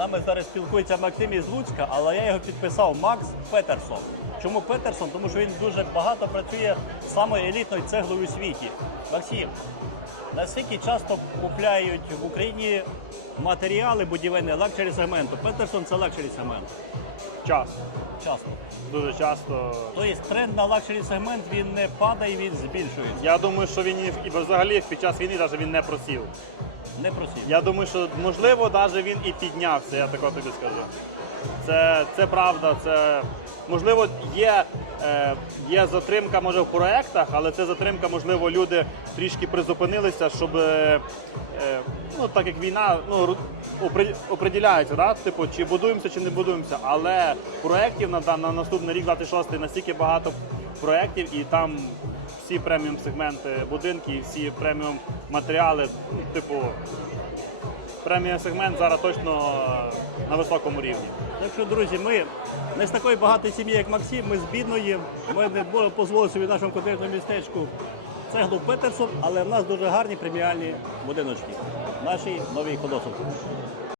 нами зараз спілкується Максим із Луцька, але я його підписав Макс Петерсон. Чому Петерсон? Тому що він дуже багато працює самою елітною цеглою у світі. Максим, наскільки часто купляють в Україні матеріали будівельні лакшері сегменту? Петерсон це лакшері сегмент. Часто. Часто. Дуже часто. Тобто тренд на лакшері сегмент він не падає, він збільшується. Я думаю, що він і- і взагалі під час війни навіть він не просів. Не просів. Я думаю, що можливо навіть він і піднявся, я тако тобі скажу. Це, це правда, це можливо є, е, є затримка може в проєктах, але це затримка, можливо, люди трішки призупинилися, щоб е, е, ну так як війна, ну оприділяється, да? типу, чи будуємося, чи не будуємося. Але проєктів на, на наступний рік, 26 настільки багато проєктів, і там всі преміум сегменти будинки, всі преміум матеріали, типу. Преміум сегмент зараз точно на високому рівні. Так що, друзі, ми не з такої багатої сім'ї, як Максим, ми з бідної. Ми не можемо дозволити собі в нашому конкретному містечку цеглу Петерсон, але в нас дуже гарні преміальні будиночки. Наші нові колосовці.